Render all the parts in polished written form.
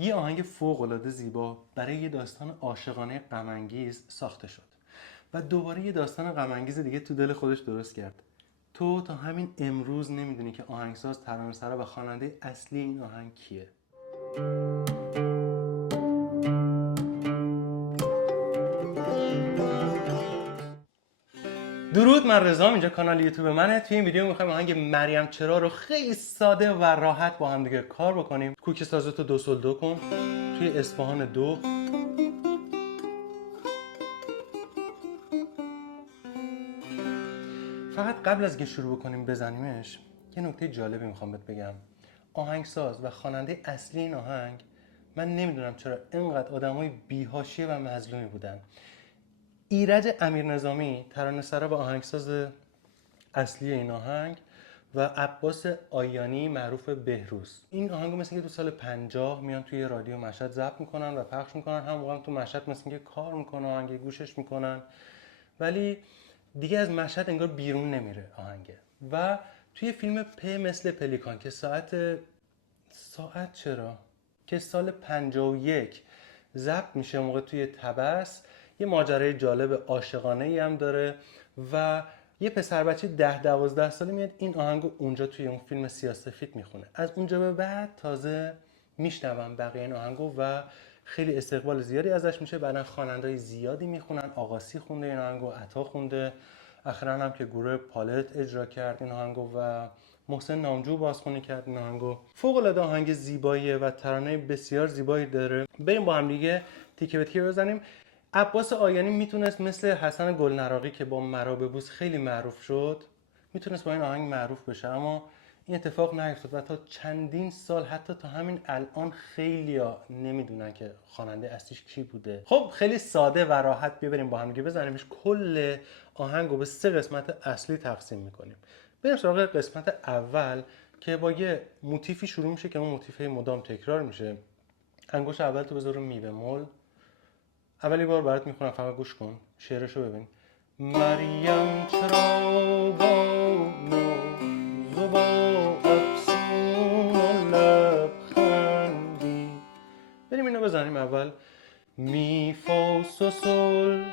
یه آهنگ فوق‌العاده زیبا برای یه داستان عاشقانه غم‌انگیز ساخته شد و دوباره یه داستان غم‌انگیز دیگه تو دل خودش درست کرد. تو تا همین امروز نمیدونی که آهنگساز، ترانه‌سرا و خواننده اصلی این آهنگ کیه. درود، من رضام، اینجا کانال یوتیوب منه. توی این ویدیو میخوایم آهنگ مریم چرا رو خیلی ساده و راحت با هم دیگه کار بکنیم. کوکی سازتو دو سول دو کن توی اصفهان دو. فقط قبل از که شروع بکنیم بزنیمش یه نکته جالبی میخوام بهت بگم. آهنگساز و خواننده اصلی این آهنگ، من نمیدونم چرا اینقدر آدمای بی‌حاشیه و مظلومی بودن. ایرج امیرنظامی ترانه‌سرا و آهنگساز اصلی این آهنگ و عباس آیانی معروف بهروز. این آهنگو مثل که تو سال 50 میان توی رادیو مشهد ضبط میکنن و پخش میکنن. هم موقع تو مشهد مثل که کار میکنن، آهنگ گوشش میکنن، ولی دیگه از مشهد انگار بیرون نمیره آهنگه. و توی فیلم پ مثل پلیکان که ساعت چرا که سال 51 ضبط میشه موقع توی طبس، یه ماجرای جالب عاشقانه ای هم داره و یه پسر بچه 10-12 ساله میاد این آهنگو اونجا توی اون فیلم سیاه‌سفید میخونه. از اونجا به بعد تازه میشنوم بقیه این آهنگو و خیلی استقبال زیادی ازش میشه. بعدن خواننده‌های زیادی میخونن. آقاسی خونده این آهنگو، عطا خونده، اخیراً هم که گروه پالت اجرا کرد این آهنگو و محسن نامجو بازخوانی کرد این آهنگو. فوق‌العاده آهنگ زیباییه و ترانه بسیار زیبایی داره. بریم با هم دیگه تیکه به تیکه بزنیم. عباس آیانی میتونست مثل حسن گلنراقی که با مرا ببوس خیلی معروف شد، میتونست با این آهنگ معروف بشه، اما این اتفاق نیفتاد و تا چندین سال، حتی تا همین الان، خیلیا نمیدونن که خواننده اصلیش کی بوده. خب خیلی ساده و راحت بریم با هم دیگه بزنیمش. کل آهنگو به 3 قسمت اصلی تقسیم میکنیم. بریم سراغ قسمت اول که با یه موتیفی شروع میشه که اون موتیف مدام تکرار میشه. انگشت اول تو بذار رو می بمول. اولی بار برات میخونم، فقط گوش کن، شعرشو ببین. مریم چرا با ناز و با افسون و لبخندی. بریم اینو بزنیم اول. می فا سو سل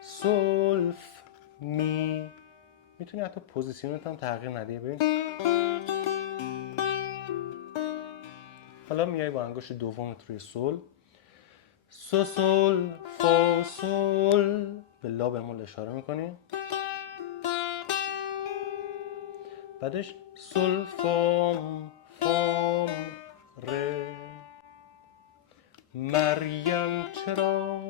سولف می. میتونی حتی پوزیشنت هم تغییر ندی. ببین حالا میای با انگشت دومت روی سول. سو سول فا سول، به لا بمول اشاره میکنی. بعدش سول فام فام ره. مریم چرا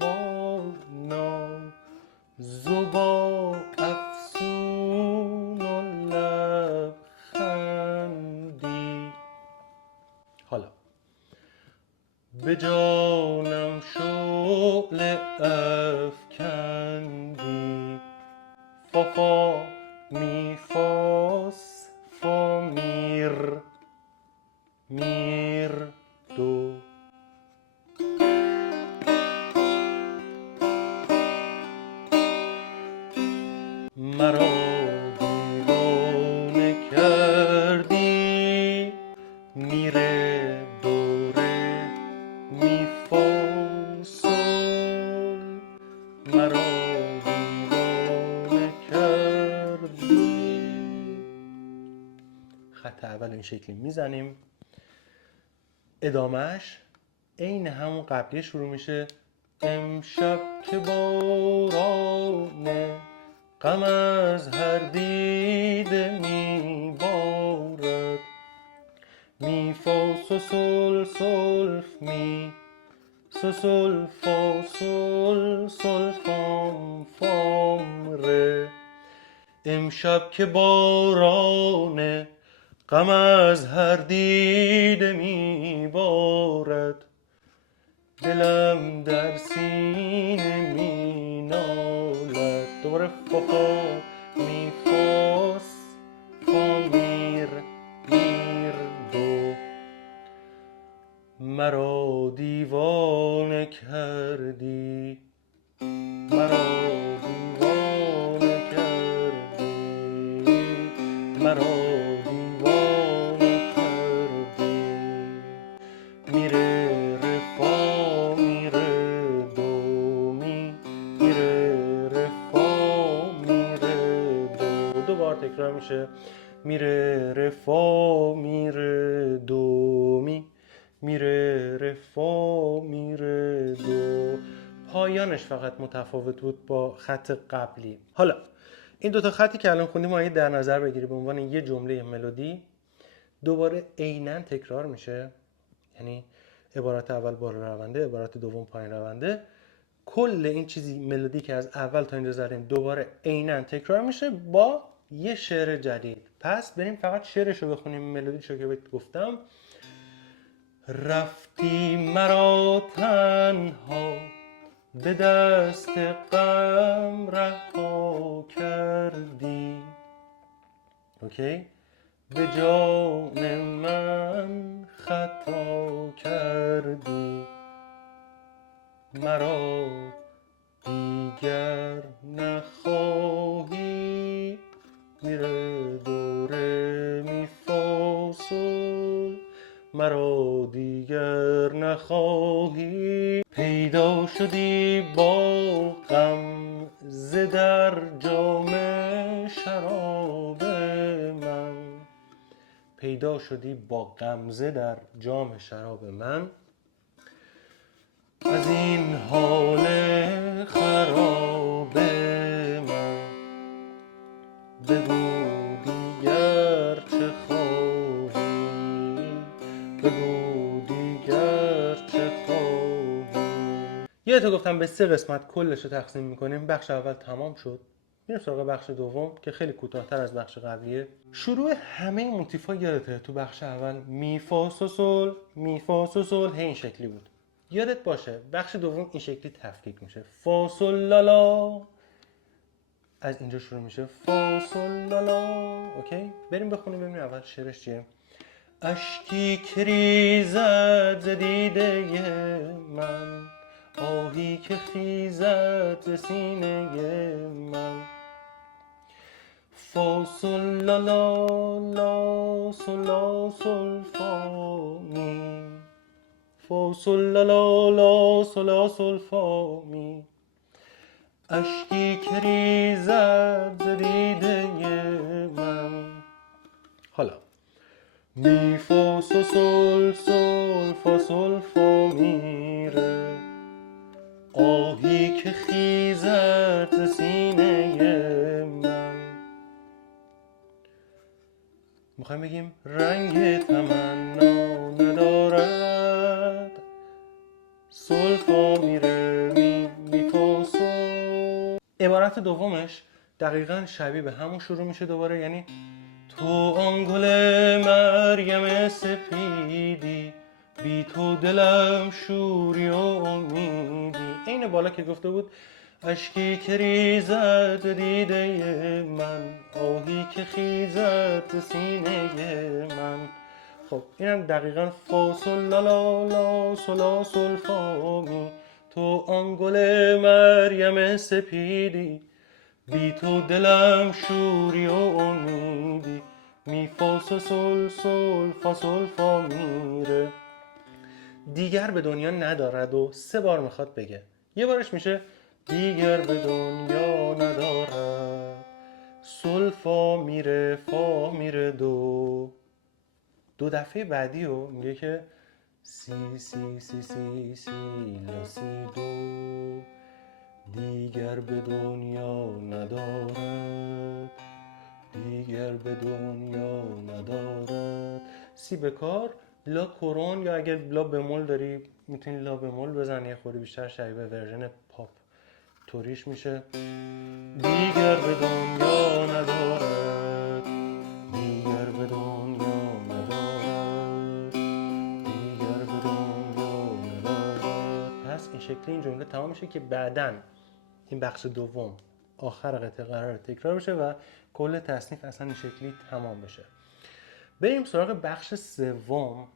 با ناز و با افسون و لبخندی. حالا به جانم شعله افکندی. فا فا می فاس فا میر میر دو. مرا دیوانه کردی. میره دوره می فا سول. مرا دیوانه کردی. خط اول این شکلی میزنیم. ادامهش عین همون قبلی شروع میشه. امشب که بارانه غم از هر دیده میبارد. می فا سو سول سولف می. سو سول فا سول سول فام فام ره. امشب که بارانه غم از هر دیده میبارد. دلم در سینه می نالد. دوباره فا فا می فاس فا میر میر دو. مرا دیوانه کردی. مرا دیوانه کردی. مرا دیوانه کردی. میره میشه می ره فا می ره دو می می ره فا می ره دو. پایانش فقط متفاوت بود با خط قبلی. حالا این دوتا خطی که الان خوندیم ما در نظر بگیری به عنوان یه جمله ملودی، دوباره عیناً تکرار میشه، یعنی عبارت اول بالا رونده، عبارت دوم پایین رونده. کل این چیزی ملودی که از اول تا اینجا زدیم دوباره عیناً تکرار میشه با یه شعر جدید. پس بریم فقط شعرش رو بخونیم، ملودیشو که بهت گفتم. رفتی مرا تنها به دست غم رها کردی، اوکی؟ به جان من خطا کردی، مرا دیگر نخواهی. میره دوره می فا سل، مرا دیگر نخواهی. پیدا شدی با غم ز در جام شراب من، پیدا شدی با غمزه در جام شراب من. از این حال خراب من بگو دیگر چه خواهی، بگو دیگر چه خواهی. یادت گفتم به 3 قسمت کلش رو تقسیم میکنیم. بخش اول تمام شد، میریم سراغ بخش دوم که خیلی کوتاه‌تر از بخش قبلیه. شروع همه موتیفا یادته تو بخش اول می فا سو سل می فا سو سل این شکلی بود. یادت باشه بخش دوم این شکلی تفکیک میشه. فا سل لا لا، از اینجا شروع میشه فا سل لا لا. اوکی، بریم بخونیم ببینیم اول شعرش چیه. اشکی که ریزد ز دیده من، آهی که خیزد ز سینه من. فا سل لا لا لا سل لا سل فا می، فا سل لا لا لا سل لا سل فا می. اشکی که ریزد ز دیده من. حالا می فا سو سل سل فا سل فا می ره، آهی که خیزد ز سینه من. میخوایم بگیم رنگ تمنا ندارد، سل فا می ره می می فا سل. عبارت دومش دقیقا شبیه به همون شروع میشه دوباره، یعنی تو آن گل مریم سپیدی، بی تو دلم شوری و امیدی. این بالا که گفته بود اشکی که ریزد دیده من، آهی که خیزد سینه من. خب اینم دقیقا فا سل لا لا لا سل لا سل فا می. تو آن گل مریم سپیدی، بی تو دلم شوری و امیدی، می فا سو سل سل فا سل فا می ره. دیگر به دنیا ندارد و 3 بار میخواد بگه. یه بارش میشه دیگر به دنیا ندارد، سل فا میره فا میره دو. 2 دفعه بعدی رو میگه که سی سی سی سی سی لا سی دو، دیگر به دنیا ندارد، دیگر به دنیا ندارد. سی بکار، لا کرون، یا اگر لا بمول داری میتونی لا بمول بزنی، یه خورده بیشتر شبیه به ورژن پاپ توریش میشه. دیگر به دنیا ندارد، دیگر به دنیا ندارد، دیگر به دنیا ندارد. پس این شکلی این جمله تمام میشه که بعدن این بخش دوم آخر قطعه قرار تکرار بشه و کل تصنیف اصلا این شکلی تمام بشه. بریم سراغ بخش سوم.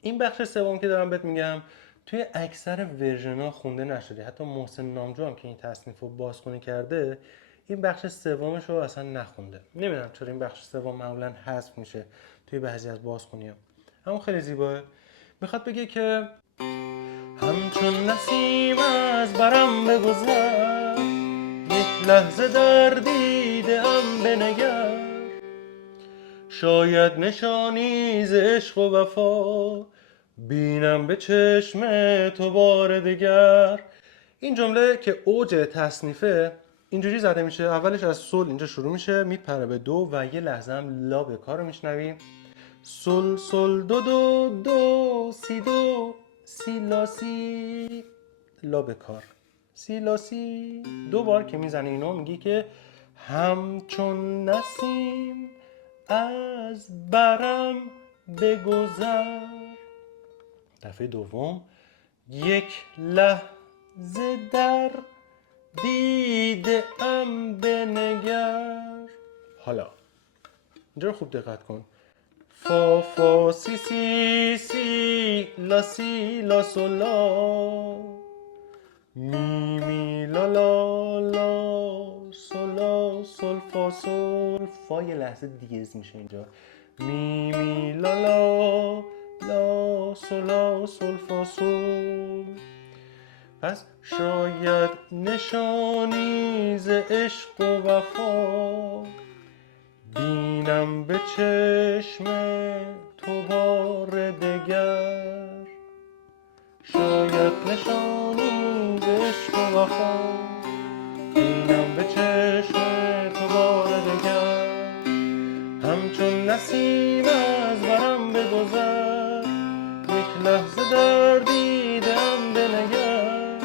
این بخش سوم که دارم بهت میگم توی اکثر ورژن‌ها خونده نشده. حتی محسن نامجو هم که این تصنیف رو بازخوانی کرده این بخش سومش رو اصلا نخونده. نمیدونم چرا این بخش سوم معمولا حذف میشه توی بعضی از بازخونی‌ها، اما خیلی زیباه. میخواد بگه که همچون نسیم از برم بگذر، یک لحظه در دیده ام بنگر. شاید نشانی ز عشق و وفا بینم به چشم تو بار دگر. این جمله که اوج تصنیفه اینجوری زده میشه، اولش از سل اینجا شروع میشه میپره به دو و یه لحظه هم لا به کار رو میشنویم. سل سل دو دو دو سی دو سی لا سی، لا به کار، سی لا سی. دو بار که میزنی اینو میگی که همچون نسیم از برم بگذر. دفعه دوم یک لحظه در دیده ام بنگر. حالا اینجا رو خوب دقت کن. فا فا سی سی سی لا سی لا سو لا، می می لا لا لا سو لا سل فا سل. فا یه لحظه دیگز میشه اینجا. می می لا لا لا سو لا سل فا سل. پس شاید نشانی ز عشق و وفا بینم به چشم تو بار دگر. شاید نشانی ز عشق و وفا بینم به چشم تو بار دگر. همچون نسیم از برم بگذر، یک لحظه در دیدم بنگر.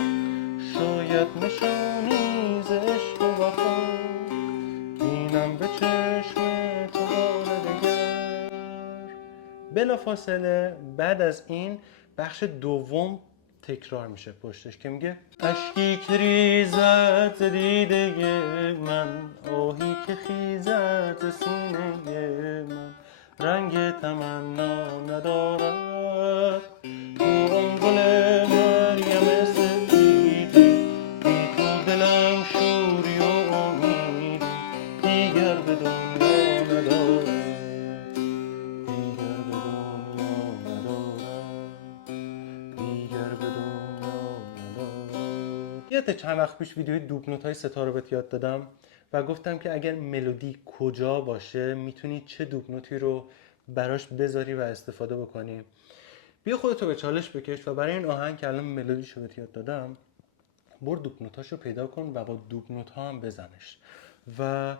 شاید نشانی ز عشق و وفا بینم به چشم تو بار دگر. بلافاصله بعد از این بخش دوم تکرار میشه پشتش که میگه اشکی که ریزد ز دیده من، آهی که خیزد ز سینه من، رنگ تمنا ندارد تو آن گل مریم سپیدی، بی تو دلم شوری و امیدی دیگر به دنیا ندارد، دیگر به دنیا ندارد، دیگر به دنیا ندارد. یادت چند وقت پیش ویدیوی دوب نوت‌های ستاره بهت یاد دادم و گفتم که اگر ملودی کجا باشه میتونی چه دوب نوتی رو براش بذاری و استفاده بکنی. بیا خودتو به چالش بکش و برای این آهنگ که الان ملودیشو بهت یاد دادم برو دوب نوتاشو پیدا کن و با دوب نوت‌ها هم بزنش. و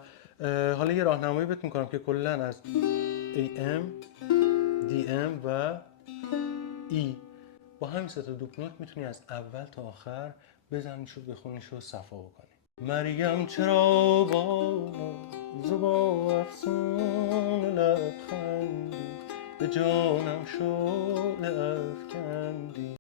حالا یه راهنمایی بهت میکنم که کلا از AM، DM و E با همین سه تا دوب نوت میتونی از اول تا آخر بزنیش و بخونیش و صفا بکنی. مریم چرا با ناز و با افسون لبخندی به جانم شعله افکندی.